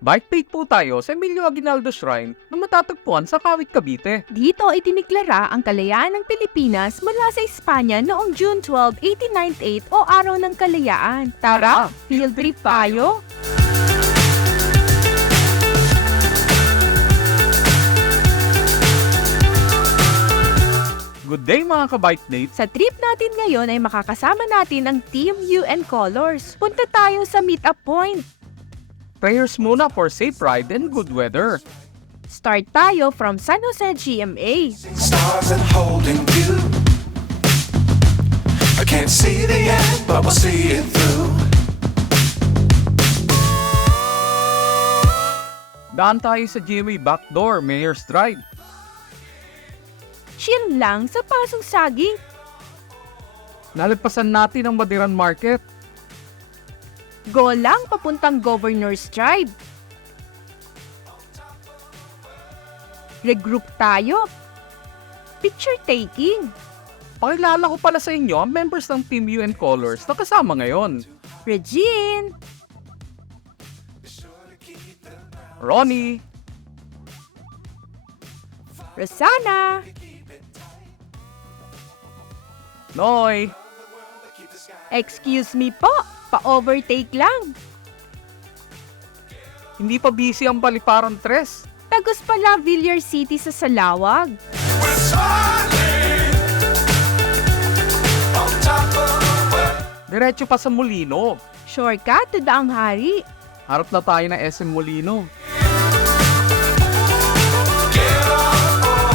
Bike po tayo sa Emilio Aguinaldo Shrine na matatagpuan sa Kawit, Cavite. Dito idiniklara ang kalayaan ng Pilipinas mula sa Espanya noong June 12, 1898 o Araw ng Kalayaan. Tara, field trip tayo! Good day mga ka-bike mates! Sa trip natin ngayon ay makakasama natin ang Team UN Colors. Punta tayo sa meet-up point. Prayers muna for safe ride and good weather. Start tayo from San Jose GMA. Stars and holding you. I can't see the end, but we'll see it through. Daan tayo sa GMA Backdoor, Mayor's Drive. Chill lang sa Pasong Saging. Nalagpasan natin ang Madiran Market. Go lang papuntang Governor's Drive. Regroup tayo. Picture taking. Pakilala ko pala sa inyo ang members ng Team UN Colors na kasama ngayon. Regine. Ronnie, Rosana. Noy, Excuse me po. Pa-overtake lang. hindi pa busy ang Paliparan 3. Tagos pala Villar City sa Salawag. We're soaring on top of the world. Diretso pa sa Molino. Shortcut to Daang Hari. Harap na tayo ng SM Molino. Get on board.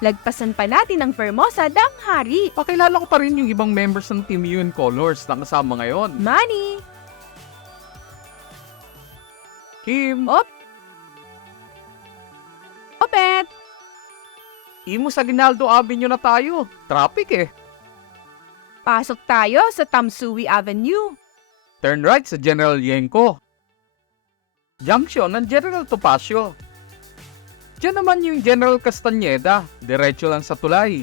Lagpasan pa natin ang Fermosa, Daang Hari. Pakilala ko pa rin yung ibang members ng Team UN Colors na kasama ngayon. Manny. Kim, Op. Opet. Imo sa Aguinaldo Avenue na tayo. Traffic eh. Pasok tayo sa Tamsui Avenue. Turn right sa General Yenko. Junction ng General Topacio. Diyan naman yung General Castañeda. Diretso lang sa tulay.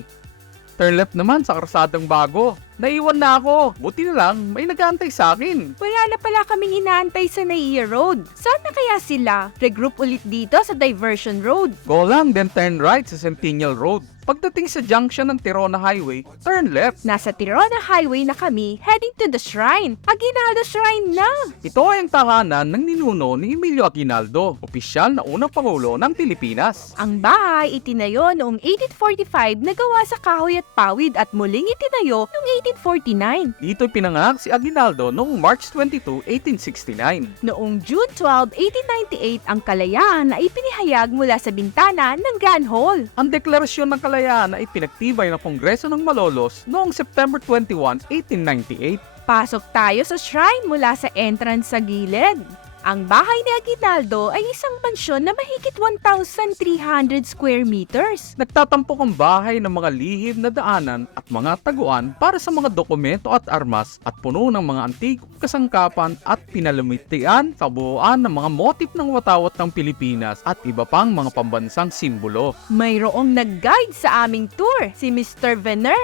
Turn left naman sa Karsadang Bago. Naiwan na ako. Buti na lang, may nag-aantay sa akin. Wala na pala kaming inaantay sa Naiya Road. Saan na kaya sila? Regroup ulit dito sa Diversion Road. Go lang, then turn right sa Centennial Road. Pagdating sa junction ng Tirona Highway, turn left. Nasa Tirona Highway na kami, heading to the shrine. Aguinaldo Shrine na! Ito ay ang tahanan ng ninuno ni Emilio Aguinaldo, opisyal na unang pangulo ng Pilipinas. Ang bahay itinayo noong 1845 na gawa sa kahoy at pawid at muling itinayo noong 1849. Dito pinanganak si Aguinaldo noong March 22, 1869. Noong June 12, 1898, ang kalayaan ay ipinahayag mula sa bintana ng Grand Hall. Ang deklarasyon ng kalayaan ay pinagtibay ng Kongreso ng Malolos noong September 21, 1898. Pasok tayo sa shrine mula sa entrance sa gilid. Ang bahay ni Aguinaldo ay isang mansyon na mahigit 1,300 square meters. Nagtatampok ang bahay ng mga lihim na daanan at mga taguan para sa mga dokumento at armas at puno ng mga antigong kasangkapan at pinalamitian sa buuan ng mga motif ng watawat ng Pilipinas at iba pang mga pambansang simbolo. Mayroong nag-guide sa aming tour, si Mr. Venner.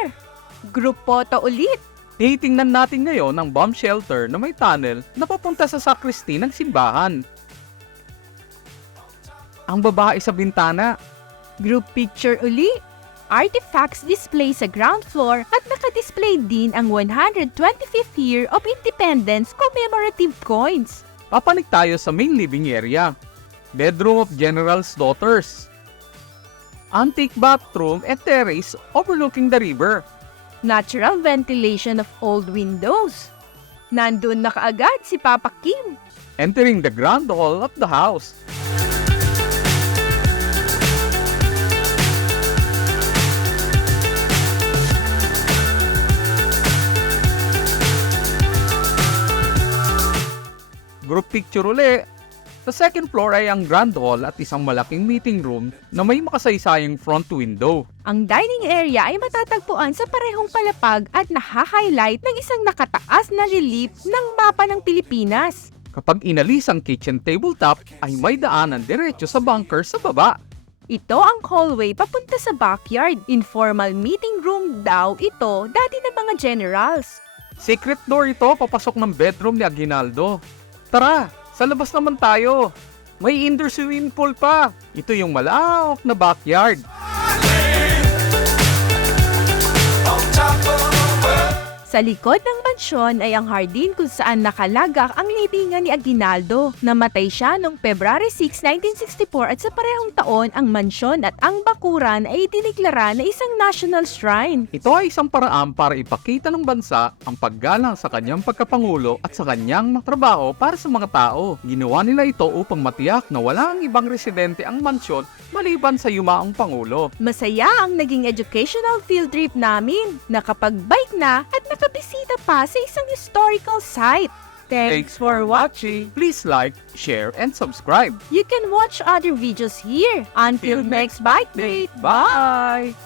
Group photo ulit. Titingnan natin ngayon ang bomb shelter na may tunnel na papunta sa sakristi ng simbahan. Ang babae sa bintana. Group picture uli. Artifacts display sa ground floor at nakadisplay din ang 125th year of independence commemorative coins. Papanik tayo sa main living area. Bedroom of General's Daughters. Antique bathroom and terrace overlooking the river. Natural ventilation of old windows. Nandun na kaagad si Papa Kim. Entering the grand hall of the house. Group picture uli. Sa second floor ay ang grand hall at isang malaking meeting room na may makasaysayang front window. Ang dining area ay matatagpuan sa parehong palapag at naha-highlight ng isang nakataas na relief ng mapa ng Pilipinas. Kapag inalis ang kitchen tabletop ay may daanan diretso sa bunker sa baba. Ito ang hallway papunta sa backyard. Informal meeting room daw ito dati ng mga generals. Secret door ito papasok ng bedroom ni Aguinaldo. Tara, sa labas naman tayo. May indoor swimming pool pa. Ito yung malawak na backyard. On top of the world. Sa likod ng mansyon ay ang hardin kung saan nakalagak ang libingan ni Aguinaldo. Namatay siya noong February 6, 1964 at sa parehong taon ang mansyon at ang bakuran ay itiniglara na isang national shrine. Ito ay isang paraan para ipakita ng bansa ang paggalang sa kanyang pagkapangulo at sa kanyang trabaho para sa mga tao. Ginawa nila ito upang matiyak na walang ibang residente ang mansyon maliban sa yumaong pangulo. Masaya ang naging educational field trip namin. Nakapag-bike na at nakabisita pa sa isang historical site. Thanks for watching. Please like, share, and subscribe. You can watch other videos here. Until next bike date. Bye!